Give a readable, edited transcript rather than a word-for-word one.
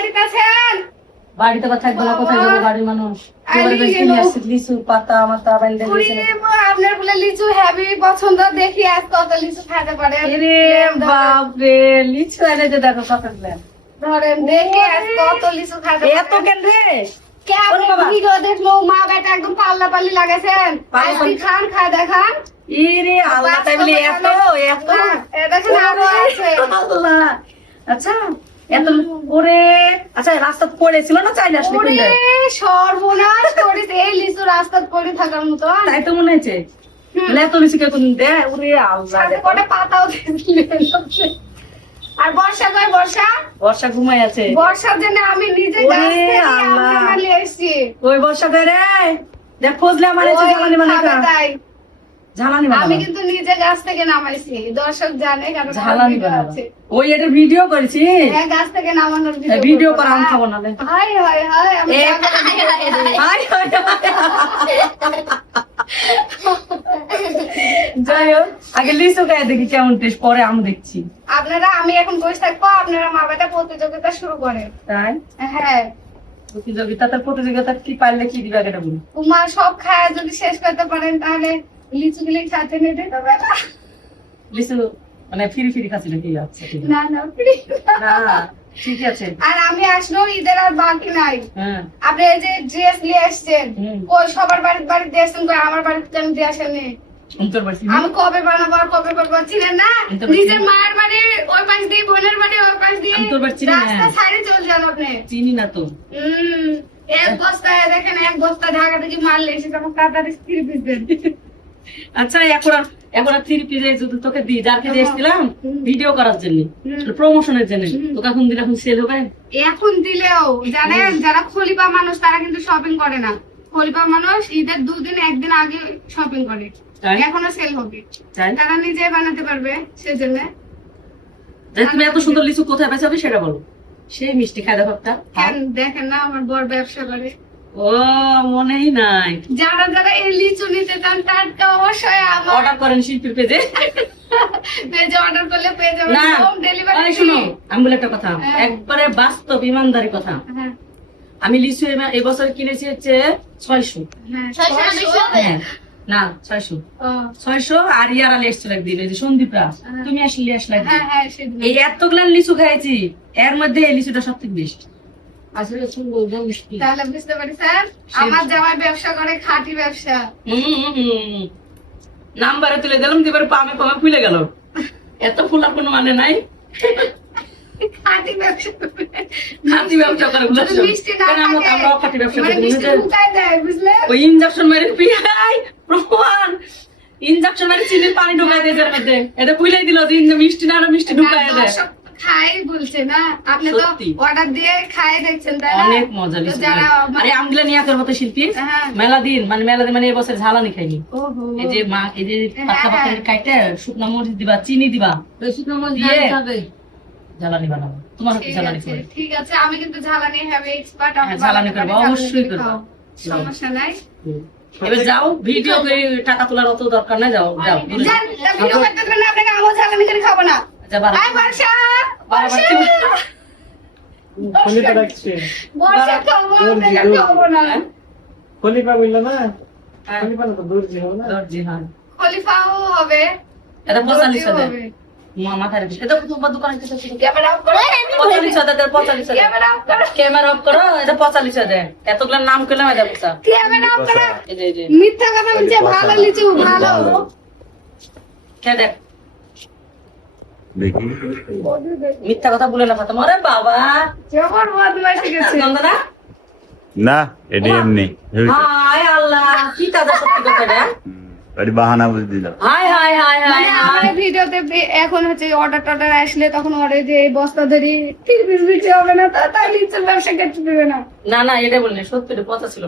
বাড়িতে আছেন? বাড়িতে বা থাকবো না, কোথায় যাবো? বাড়ির মানুষ লিচু পাতা মাতা বাইন্দা ওরে মা, আপনার বলে লিচু হেভি পছন্দ, দেখি আজ কত লিচু খেতে পারে। বাপরে, লিচু এনে যে দেখো কত প্ল্যান। ধরেন দেখি আজ কত লিচু খেতে পারে। এত কেন রে? কেমন ভিডিও দেখলো, মা বেটা একদম পাল্লা পাল্লি লাগাইছেন। আজকে খান, খায় দেখান। ইরে আল্লাহ, তাই বলি এত এত এ দেখেন আরো আছে। আল্লাহ। আচ্ছা এত ওরে, আচ্ছা রাস্তা পড়েছিল না চাইলে আসলে ওরে কিনলে? সর্বনাশ করিস, এই লিচু রাস্তায় পড়ে থাকার মতো। তাই তো মনে হয়েছে। বলে এত লিচু কে কোন দে? ওরে আল্লাহ, সাথে কটা পাতাও দিয়েছিলেন। আর বর্ষা কই? বর্ষা বর্ষা ঘুমাই আছে। বর্ষার জন্য আমি নিজে গাছ ওরে থেকে আল্লাহ। আম নিয়ে এসেছি। ওই বর্ষা কই রে? দেখ ফজলে আমার এসে ওই জ্বালানি বানাই খাবে তাই। জ্বালানি আমি বানাই কিন্তু নিজে গাছ থেকে নামাইছি, দর্শক জানে কারণ আমার ঝালানি ভিডিও বানাবো। আছে। ওই এটা ভিডিও করেছি। হ্যাঁ, গাছ থেকে নামানোর ভিডিও করা আমি খাবো না রে। হাই হাই হাই, আমি এ, যা করে video করি। হাই, হাই, যাই হোক, আগে লিচু খাই দেখি কেমন টেস্ট, পরে আম দেখছি। আপনারা, আমি এখন বসে থাকবো, আপনারা মা বেটা প্রতিযোগিতা শুরু করেন। তাই হ্যাঁ, প্রতিযোগিতা কি পারলে কি দিবা এটা বলি। উমা সব খায় যদি শেষ করতে পারেন তাহলে লিচু গুলি সাথে নিয়ে যেতে হবে। লিচু মানে ফিরি ফিরি খাচ্ছি নাকি? আচ্ছা ঠিক আছে। না না please না। না ঠিক আছে। আর আমি আসলো, ঈদের আর বাকি নাই। হ্যাঁ আপনি এই যে ড্রেস নিয়ে আসছেন, হুম। ওই সবার বাড়িতে দিয়েছেন, কই আমার বাড়িতে কেন দিয়ে আসেননি? অন্তর পারছি আমি কবে বানাবো আর কবে করবো ছিলেন না? আমি তো পারছি নিজের মায়ের বাড়ি ওই পাশ দিয়ে, বোনের বাড়ি ওই পাশ দিয়ে, আমি তো পারছি না। রাস্তা ছাড়ে চলে যান আপনি। চিনি না তো। এক বস্তা দেখেন, এক বস্তা ঢাকা থেকে মাল এসে আমার তাড়াতাড়ি স্থির পিসবেন। আচ্ছা এখন আর 3 পিস যদি তোকে দিই, যার কাছে এসেছিলাম হুম। ভিডিও করার জন্য, হুম। প্রমোশনের জন্য, হুম। তোকে এখন দিলে এখন সেল হবে? এখন দিলেও জানেন, যারা খলিফা মানুষ তারা কিন্তু শপিং করে না। খলিফা মানুষ ঈদের 2 দিন 1 দিন আগে শপিং করে। তাই? এখনো সেল হবে, তাই? তারা নিজে বানাতে পারবে, সেজন্য। যে তুমি এত সুন্দর লিচু কোথায় বেচাবে সেটা বলো। সেই মিষ্টি খাই দেখো একটা। কেন দেখেন না, আমার বড় ব্যবসা করে। ও মনেই নাই। যারা যারা এই লিচু নিতে চান টাটকা, অবশ্যই আমার অর্ডার করেন শিল্পীর পেজে। পেজে অর্ডার করলে পেয়ে যাবেন না হোম ডেলিভারি। আরে শোনো, আমি বলে একটা কথা, হ্যাঁ। একবারে বাস্তব ইমানদারি কথা। হ্যাঁ আমি লিচু এবছর কিনেছি হচ্ছে 600। হ্যাঁ 600 হ্যাঁ না 600 ও, 600। আর ইয়ারা এসছিল একদিন, ওই যে সন্দীপরা, হ্যাঁ। তুমি আসলে হ্যাঁ হ্যাঁ সেদিন। এই এতগুলা লিচু খাইছি, এর মধ্যে এই লিচুটা সব থেকে বেস্ট। আসলে সুন্দর মিষ্টি। তাহলে বুঝতে পারি স্যার, আমার জামাই ব্যবসা করে, খাঁটি ব্যবসা। নাম্বারে তুলে দিলাম, দিবার পামে পামে ফুলে গেল। এত ফুলার কোনো মানে নাই। খাঁটি ব্যবসা করে। খাঁটি ব্যবসা করে বুঝছো? যদি মিষ্টি না কেন থাকে, আমরাও খাঁটি ব্যবসা মানে করি। মিষ্টি ঢুকায় দেয়, বুঝলে? ওই ইনজেকশন মেরে পিয়াই প্রমাণ, ইনজেকশন মেরে চিনির পানি ঢুকাই দিয়েছে এর মধ্যে। এটা ফুলাই দিল যে মিষ্টি না, মিষ্টি ঢুকাই না, দেয়। দর্শক খাই বলছে না, আপনি তো সত্যি। অর্ডার দিয়ে খাই দেখছেন, তাই না? অনেক মজা তো লিচু। যারা আরে আমগুলা নিয়ে করবো তো শিল্পী। হ্যাঁ। মেলা দিন মানে এবছর ঝালানি খাইনি। ওহো। এই যে মা, এই যে হ্যাঁ, পাতা পাতা হ্যাঁ। কাইটে শুকনো মরিচ দিবা, চিনি দিবা, দিয়ে ঝালানি বানাবো। তোমার ঠিক ঝালানি আছে, করে। ঠিক আছে, আমি কিন্তু ঝালানি হবে এক্সপার্ট। হ্যাঁ, ঝালানি করবো, অবশ্যই করবো। সমস্যা নাই। এবার যাও, ভিডিও করে টাকা তোলার অত দরকার নাই, যাও যাও দূরে যাও। যান, তা ভিডিও করতে দেবেন না, আপনাকে আমও ঝালানি করে খাবো না। আচ্ছা, বাড়া। আয় বর্ষা, বাড়া, বর্ষা, খলিফা ডাকছে বর্ষা খাবো, আপনাকে খাবো না। খলিফা বললো না, হ্যাঁ, খলিফা না তো দর্জি হবে না। দর্জি, হ্যাঁ। খলিফাও হবে, এটা 45 দর্জিও হাজার। হবে। মাথায় রেখেছি। এটা তোমার দোকানে কিছু ছিল? ক্যামেরা অফ করো, 45 হাজার, 45 হাজার। ক্যামেরা অফ করো, ক্যামেরা অফ করো, এটা 45 হাজার। এতগুলো নাম করলাম, এটা বুঝা। ক্যামেরা অফ করো। এই যে, এই যে। মিথ্যা কথা বলছে, ভালো লিচু, ভালো। কে দেখ, দেখি মিথ্যা কথা বলে না ফাতেমা। ওরে বাবা, জবর বদমাইশি গেছে। গন্ধ না? না এটি এমনি হায় আল্লাহ, কি তাজা সত্যি কথা রে। এটি বাহানা বুঝ দিল। হায় হায় হায় হায় মানে আমার হায়। ভিডিওতে এখন হচ্ছে অর্ডার টর্ডার আসলে তখন ওরে যে এই বস্তা ধরি 30 পিস বিক্রি হবে না, তাই লিচুর ব্যবসা করতে দেবে না। না না, এটা বললে সত্যি, এটা পচা ছিল।